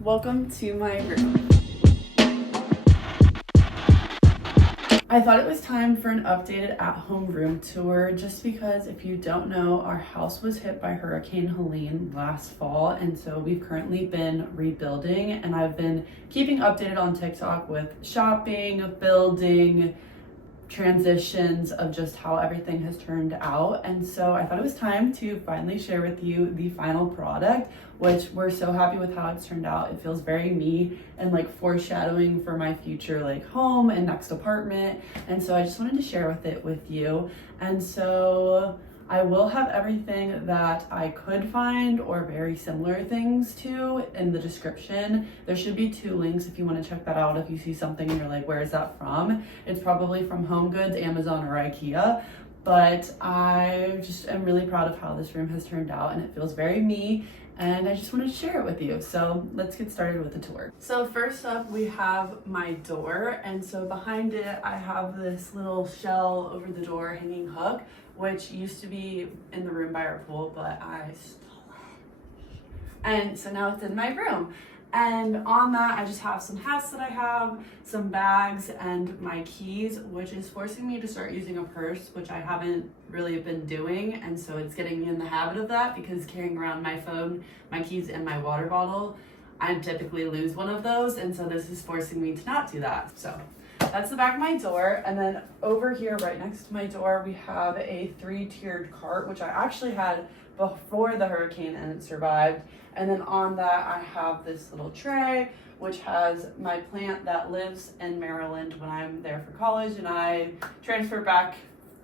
Welcome to my room. I thought it was time for an updated at-home room tour just because if you don't know, our house was hit by Hurricane Helene last fall, and so we've currently been rebuilding, and I've been keeping updated on TikTok with shopping, building, transitions of just how everything has turned out. And so I thought it was time to finally share with you the final product, which we're so happy with how it's turned out. It feels very me and like foreshadowing for my future like home and next apartment. And so I just wanted to share it with you. And so I will have everything that I could find or very similar things to in the description. There should be 2 links if you want to check that out. If you see something and you're like, where is that from? It's probably from Home Goods, Amazon, or IKEA. But I just am really proud of how this room has turned out, and it feels very me. And I just wanted to share it with you. So let's get started with the tour. So first up, we have my door. And so behind it, I have this little shell over the door hanging hook, which used to be in the room by our pool, but I stole it. And so now it's in my room. And on that, I just have some hats that I have, some bags, and my keys, which is forcing me to start using a purse, which I haven't really been doing. And so it's getting me in the habit of that because carrying around my phone, my keys, and my water bottle, I typically lose one of those. And so this is forcing me to not do that. So that's the back of my door. And then over here, right next to my door, we have a 3-tiered cart, which I actually had before the hurricane and it survived. And then on that, I have this little tray, which has my plant that lives in Maryland when I'm there for college, and I transfer back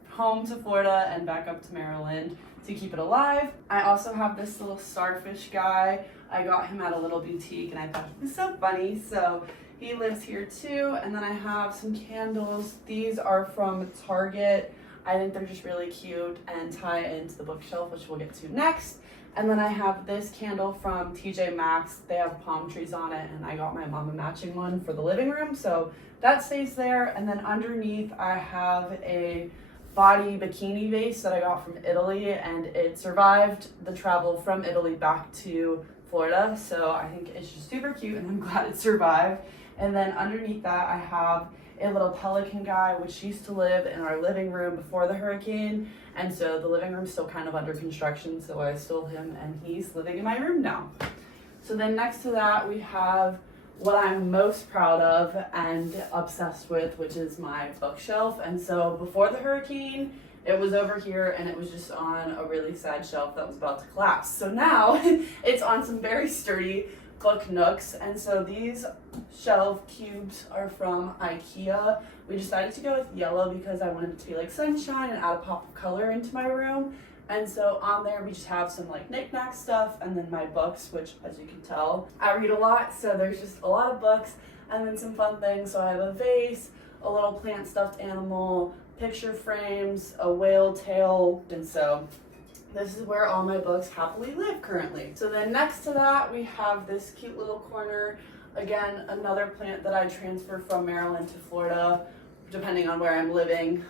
home to Florida and back up to Maryland to keep it alive. I also have this little starfish guy. I got him at a little boutique, and I thought he was so funny. So he lives here too. And then I have some candles. These are from Target. I think they're just really cute and tie into the bookshelf, which we'll get to next. And then I have this candle from TJ Maxx. They have palm trees on it, and I got my mom a matching one for the living room, so that stays there. And then underneath, I have a body bikini base that I got from Italy, and it survived the travel from Italy back to Florida, so I think it's just super cute, and I'm glad it survived. And then underneath that, I have a little pelican guy, which used to live in our living room before the hurricane. And so the living room's still kind of under construction, so I stole him and he's living in my room now. So then next to that, we have what I'm most proud of and obsessed with, which is my bookshelf. And so before the hurricane, it was over here and it was just on a really sad shelf that was about to collapse. So now it's on some very sturdy book nooks, and so these shelf cubes are from IKEA. We decided to go with yellow because I wanted it to be like sunshine and add a pop of color into my room. And so on there we just have some like knick-knack stuff, and then my books, which as you can tell, I read a lot, so there's just a lot of books, and then some fun things. So I have a vase, a little plant stuffed animal, picture frames, a whale tail, and so this is where all my books happily live currently. So then next to that, we have this cute little corner. Again, another plant that I transferred from Maryland to Florida, depending on where I'm living.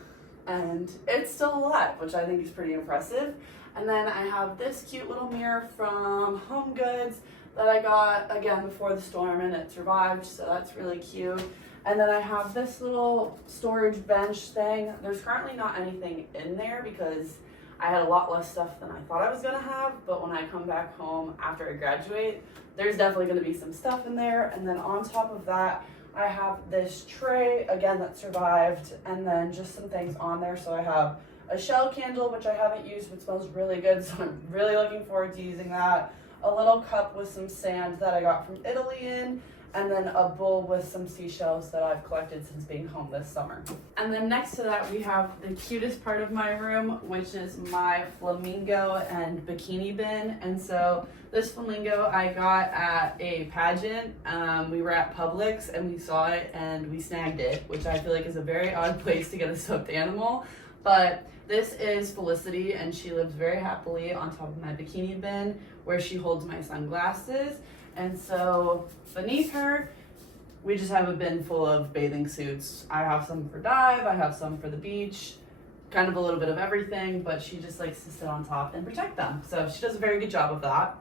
And it's still alive, which I think is pretty impressive. And then I have this cute little mirror from Home Goods that I got, again, before the storm, and it survived, so that's really cute. And then I have this little storage bench thing. There's currently not anything in there because I had a lot less stuff than I thought I was gonna have, but when I come back home after I graduate, there's definitely gonna be some stuff in there. And then on top of that, I have this tray, again, that survived, and then just some things on there. So I have a shell candle, which I haven't used, but smells really good, so I'm really looking forward to using that. A little cup with some sand that I got from Italy in, and then a bowl with some seashells that I've collected since being home this summer. And then next to that, we have the cutest part of my room, which is my flamingo and bikini bin. And so this flamingo I got at a pageant. We were at Publix and we saw it and we snagged it, which I feel like is a very odd place to get a stuffed animal. But this is Felicity, and she lives very happily on top of my bikini bin where she holds my sunglasses. And so beneath her, we just have a bin full of bathing suits. I have some for dive, I have some for the beach, kind of a little bit of everything, but she just likes to sit on top and protect them. So she does a very good job of that.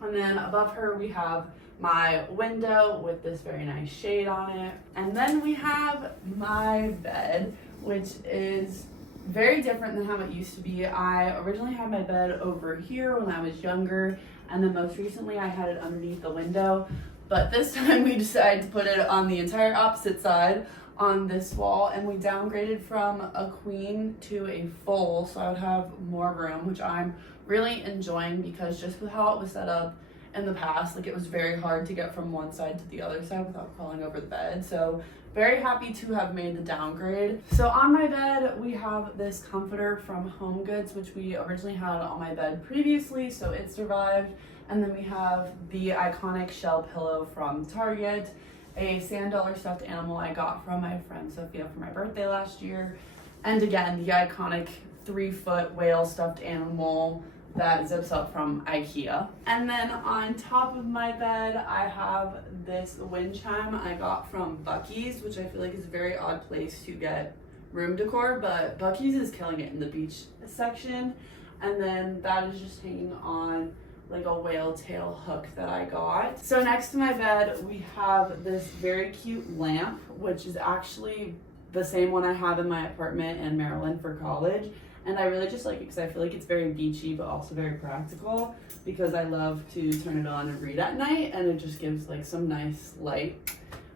And then above her, we have my window with this very nice shade on it. And then we have my bed, which is very different than how it used to be. I originally had my bed over here when I was younger, and then most recently I had it underneath the window. But this time we decided to put it on the entire opposite side on this wall, and we downgraded from a queen to a full, so I would have more room, which I'm really enjoying because just with how it was set up in the past, like it was very hard to get from one side to the other side without crawling over the bed. So very happy to have made the downgrade. So on my bed, we have this comforter from Home Goods, which we originally had on my bed previously, so it survived. And then we have the iconic shell pillow from Target, a sand dollar stuffed animal I got from my friend Sophia for my birthday last year. And again, the iconic 3-foot whale stuffed animal that zips up from IKEA. And then on top of my bed, I have this wind chime I got from Buc-ee's, which I feel like is a very odd place to get room decor, but Buc-ee's is killing it in the beach section. And then that is just hanging on like a whale tail hook that I got. So next to my bed, we have this very cute lamp, which is actually the same one I have in my apartment in Maryland for college. And I really just like it because I feel like it's very beachy, but also very practical, because I love to turn it on and read at night, and it just gives like some nice light.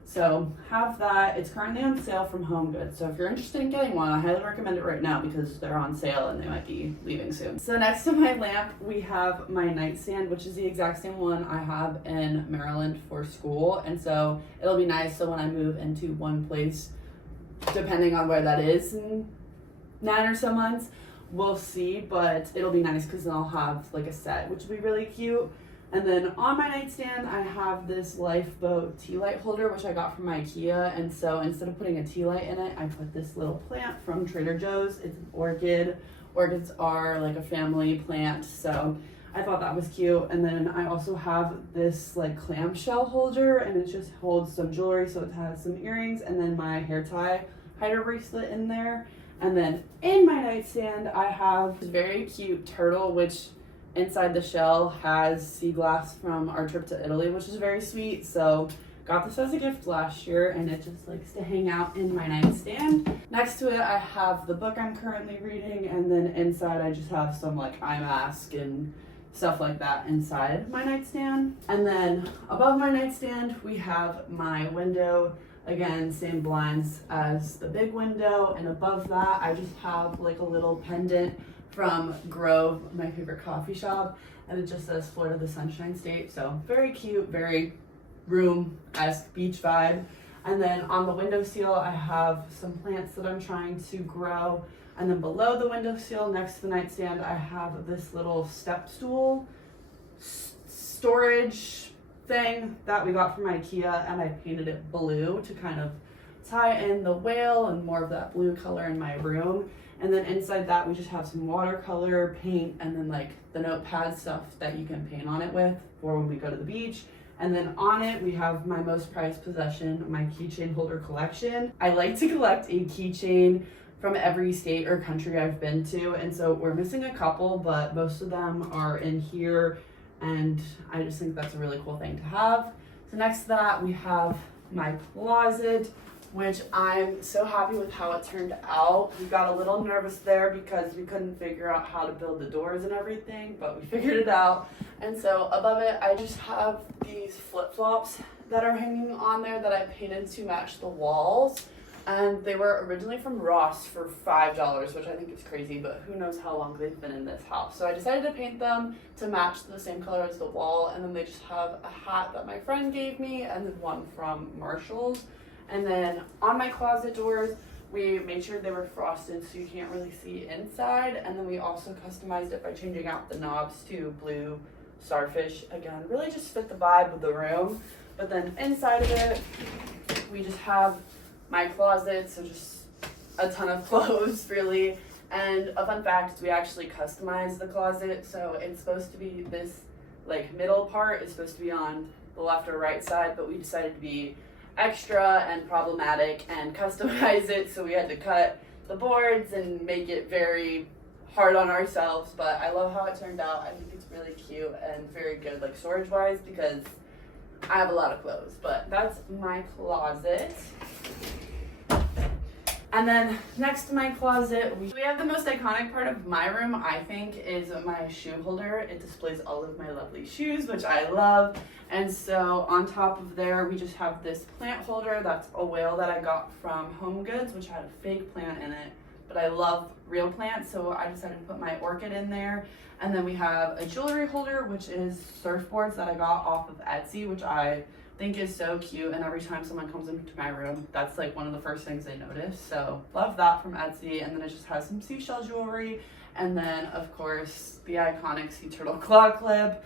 So have that. It's currently on sale from Home Goods. So if you're interested in getting one, I highly recommend it right now because they're on sale and they might be leaving soon. So next to my lamp, we have my nightstand, which is the exact same one I have in Maryland for school. And so it'll be nice. So when I move into one place, depending on where that is in 9 or so months, we'll see, but it'll be nice because then I'll have like a set, which will be really cute. And then on my nightstand, I have this lifeboat tea light holder, which I got from IKEA. And so instead of putting a tea light in it, I put this little plant from Trader Joe's. It's an orchid. Orchids are like a family plant, so I thought that was cute. And then I also have this like clamshell holder, and it just holds some jewelry. So it has some earrings and then my hair tie hider bracelet in there. And then in my nightstand, I have this very cute turtle, which inside the shell has sea glass from our trip to Italy, which is very sweet. So got this as a gift last year, and it just likes to hang out in my nightstand. Next to it, I have the book I'm currently reading, and then inside I just have some like eye mask and stuff like that inside my nightstand. And then above my nightstand, we have my window. Again, same blinds as the big window, and above that, I just have like a little pendant from Grove, my favorite coffee shop, and it just says Florida the Sunshine State. So very cute, very room-esque beach vibe. And then on the windowsill, I have some plants that I'm trying to grow. And then below the windowsill, next to the nightstand, I have this little step stool storage thing that we got from IKEA, and I painted it blue to kind of tie in the whale and more of that blue color in my room. And then inside that, we just have some watercolor paint and then like the notepad stuff that you can paint on it with for when we go to the beach. And then on it, we have my most prized possession, my keychain holder collection. I like to collect a keychain from every state or country I've been to. And so we're missing a couple, but most of them are in here. And I just think that's a really cool thing to have. So next to that, we have my closet, which I'm so happy with how it turned out. We got a little nervous there because we couldn't figure out how to build the doors and everything, but we figured it out. And so above it, I just have these flip-flops that are hanging on there that I painted to match the walls. And they were originally from Ross for $5, which I think is crazy, but who knows how long they've been in this house. So I decided to paint them to match the same color as the wall. And then they just have a hat that my friend gave me and then one from Marshall's. And then on my closet doors, we made sure they were frosted so you can't really see inside. And then we also customized it by changing out the knobs to blue starfish. Again, really just fit the vibe of the room. But then inside of it, we just have my closet, so just a ton of clothes, really. And a fun fact, we actually customized the closet. So it's supposed to be this like middle part is supposed to be on the left or right side, but we decided to be extra and problematic and customize it, so we had to cut the boards and make it very hard on ourselves. But I love how it turned out. I think it's really cute and very good like storage wise, because I have a lot of clothes, but that's my closet. And then next to my closet, we have the most iconic part of my room, I think, is my shoe holder. It displays all of my lovely shoes, which I love. And so on top of there, we just have this plant holder. That's a whale that I got from Home Goods, which had a fake plant in it. But I love real plants, so I decided to put my orchid in there. And then we have a jewelry holder, which is surfboards that I got off of Etsy, which I think is so cute, and every time someone comes into my room, that's like one of the first things they notice. So love that from Etsy. And then it just has some seashell jewelry, and then of course the iconic sea turtle claw clip.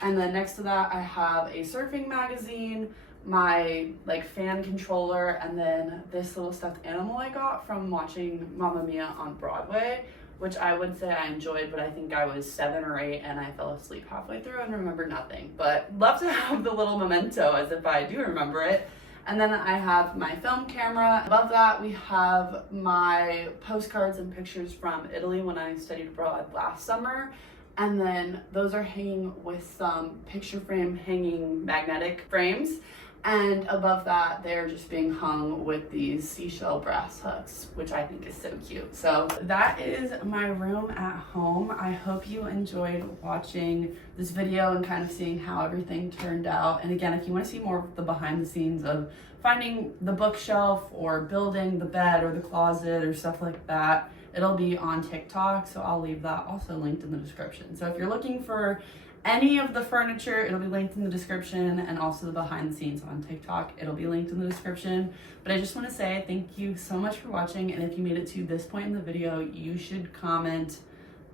And then next to that I have a surfing magazine, my like fan controller, and then this little stuffed animal I got from watching Mamma Mia on Broadway, which I would say I enjoyed, but I think I was 7 or 8 and I fell asleep halfway through and remember nothing. But love to have the little memento as if I do remember it. And then I have my film camera. Above that, we have my postcards and pictures from Italy when I studied abroad last summer. And then those are hanging with some picture frame hanging magnetic frames. And above that, they're just being hung with these seashell brass hooks, which I think is so cute. So that is my room at home. I hope you enjoyed watching this video and kind of seeing how everything turned out. And again, if you want to see more of the behind the scenes of finding the bookshelf or building the bed or the closet or stuff like that, it'll be on TikTok. So I'll leave that also linked in the description. So if you're looking for any of the furniture, it'll be linked in the description, and also the behind the scenes on TikTok, it'll be linked in the description. But I just want to say thank you so much for watching, and if you made it to this point in the video, you should comment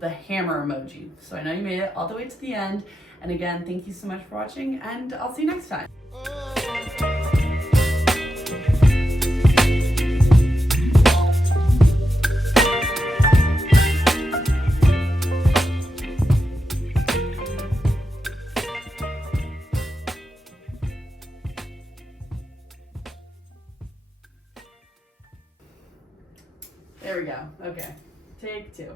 the hammer emoji. So I know you made it all the way to the end. And again, thank you so much for watching, and I'll see you next time. There we go. Okay. Take 2.